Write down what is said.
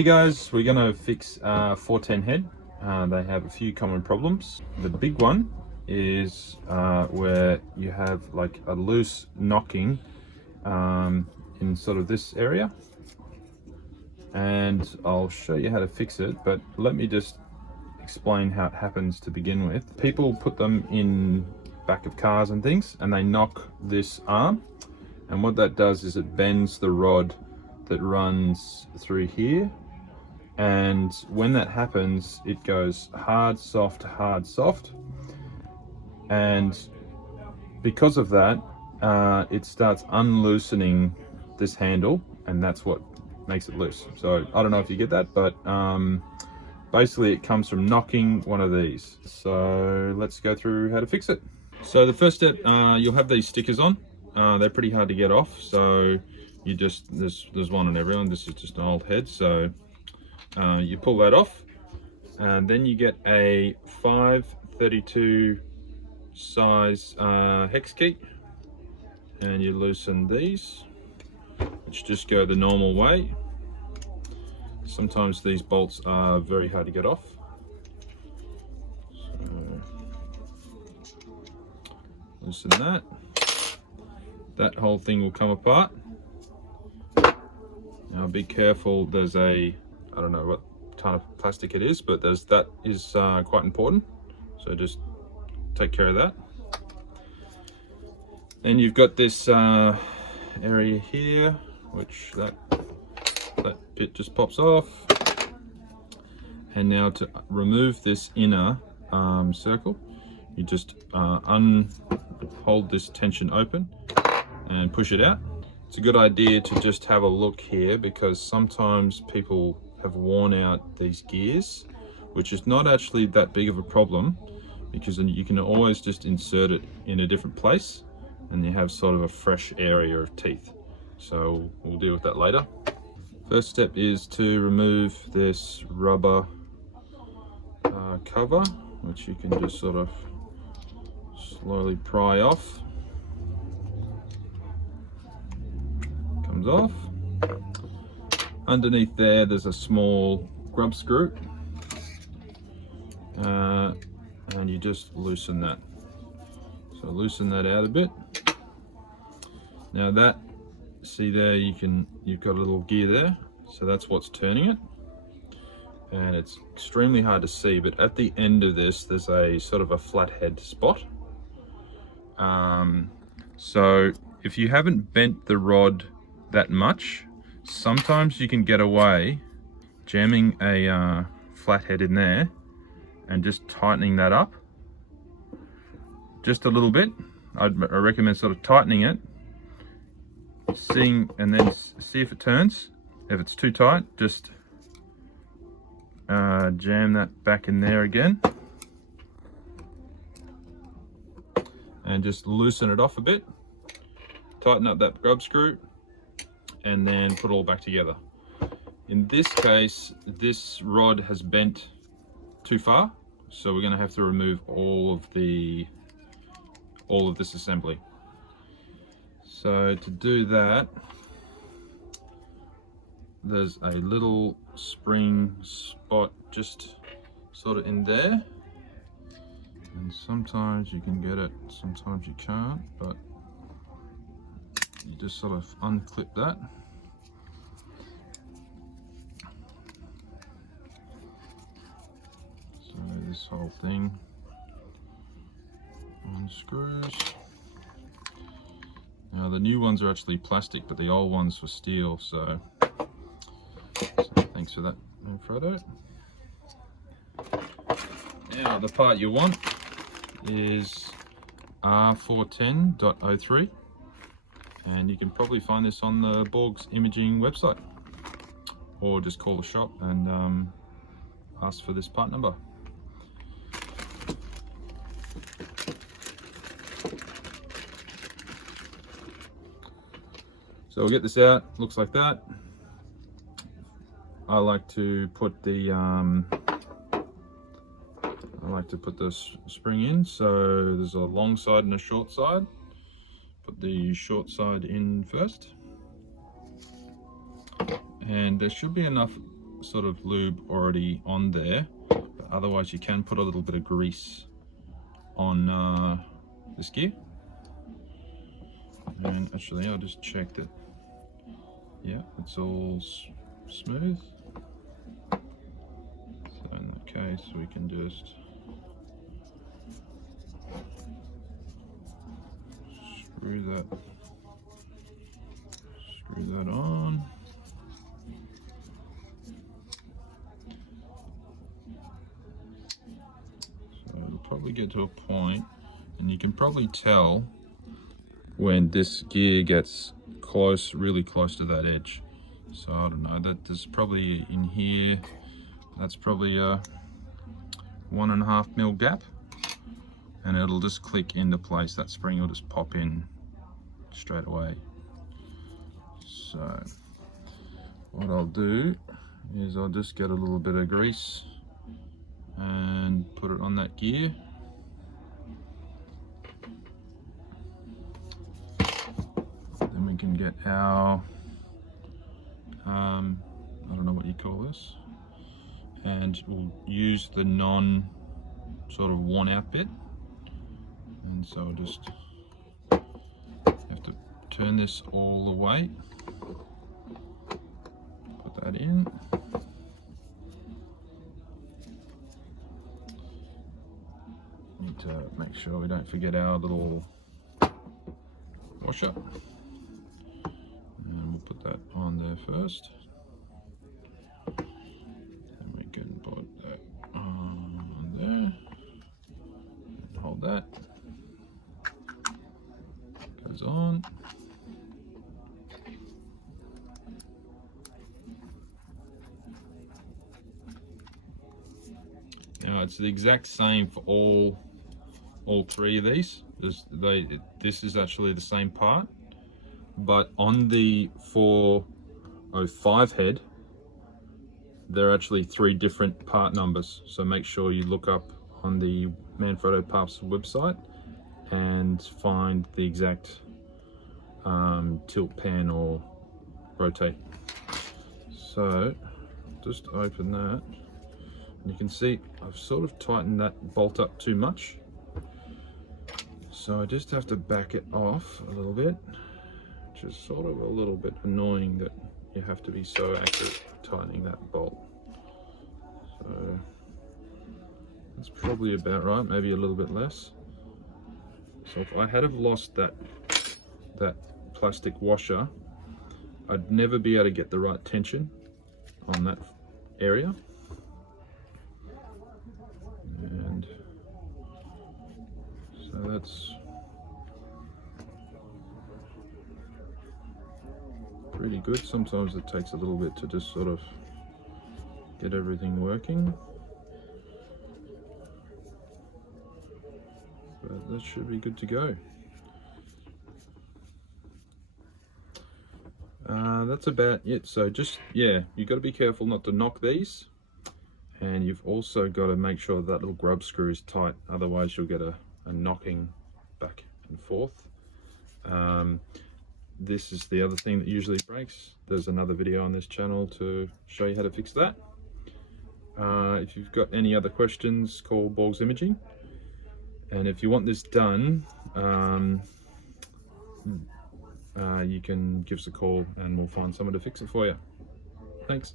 Hey guys, we're gonna fix 410 head. They have a few common problems. The big one is where you have like a loose knocking in sort of this area, and I'll show you how to fix it, but let me just explain how it happens to begin with. People put them in back of cars and things, and they knock this arm, and what that does is it bends the rod that runs through here, and when that happens it goes hard, soft, hard, soft, and because of that it starts unloosening this handle, and that's what makes it loose. So I don't know if you get that, but basically it comes from knocking one of these. So let's go through how to fix it. So the first step, you'll have these stickers on. They're pretty hard to get off, so you just there's one on everyone. This is just an old head, so you pull that off, and then you get a 532 size hex key, and you loosen these, which just go the normal way. Sometimes these bolts are very hard to get off, so loosen that. That whole thing will come apart. Now be careful, there's a, I don't know what kind of plastic it is, but that is quite important, so just take care of that. Then you've got this area here, which that bit just pops off, and now to remove this inner circle, you just hold this tension open and push it out. It's a good idea to just have a look here, because sometimes people have worn out these gears, which is not actually that big of a problem, because then you can always just insert it in a different place and you have sort of a fresh area of teeth. So we'll deal with that later. First step is to remove this rubber cover, which you can just sort of slowly pry off. Comes off. Underneath there's a small grub screw, and you just loosen that. So loosen that out a bit. Now that, see there, you've got a little gear there, so that's what's turning it, and it's extremely hard to see, but at the end of this there's a sort of a flathead spot. So if you haven't bent the rod that much, sometimes you can get away jamming a flathead in there and just tightening that up just a little bit. I recommend sort of tightening it, and then see if it turns. If it's too tight, just jam that back in there again and just loosen it off a bit, tighten up that grub screw, and then put it all back together. In this case, this rod has bent too far, so we're going to have to remove all of this assembly. So to do that, there's a little spring spot just sort of in there, and sometimes you can get it, sometimes you can't, but you just sort of unclip that. So this whole thing unscrews. Now the new ones are actually plastic, but the old ones were steel, so thanks for that, Manfrotto. Now the part you want is R410.03. and you can probably find this on the Borg's imaging website, or just call the shop and ask for this part number. So we'll get this out, looks like that. I like to put the spring in, so there's a long side and a short side. Put the short side in first, and there should be enough sort of lube already on there, but otherwise you can put a little bit of grease on this gear. And actually I'll just check that, yeah, it's all smooth. So in that case we can just screw that on. So it'll probably get to a point, and you can probably tell when this gear gets close, really close to that edge. So I don't know, that there's probably in here, that's probably a 1.5 mil gap, and it'll just click into place. That spring will just pop in straight away. So what I'll do is I'll just get a little bit of grease and put it on that gear. Then we can get our, I don't know what you call this, and we'll use the non sort of worn out bit. And so I'll just have to turn this all the way, put that in. Need to make sure we don't forget our little washer. And we'll put that on there first. And we can put that on there. And hold that. Goes on. Now it's the exact same for all three of these. This is actually the same part, but on the 405 head, there are actually 3 different part numbers. So make sure you look up on the Manfrotto parts website and find the exact tilt, pan or rotate. So just open that, and you can see I've sort of tightened that bolt up too much. So I just have to back it off a little bit, which is sort of a little bit annoying that you have to be so accurate tightening that bolt. So that's probably about right, maybe a little bit less. So if I had have lost that plastic washer, I'd never be able to get the right tension on that area. And so that's pretty good. Sometimes it takes a little bit to just sort of get everything working, but that should be good to go. That's about it. So just, yeah, you've got to be careful not to knock these, and you've also got to make sure that little grub screw is tight, otherwise you'll get a knocking back and forth. This is the other thing that usually breaks. There's another video on this channel to show you how to fix that. If you've got any other questions, call Borg's Imaging, and if you want this done, you can give us a call and we'll find someone to fix it for you. Thanks.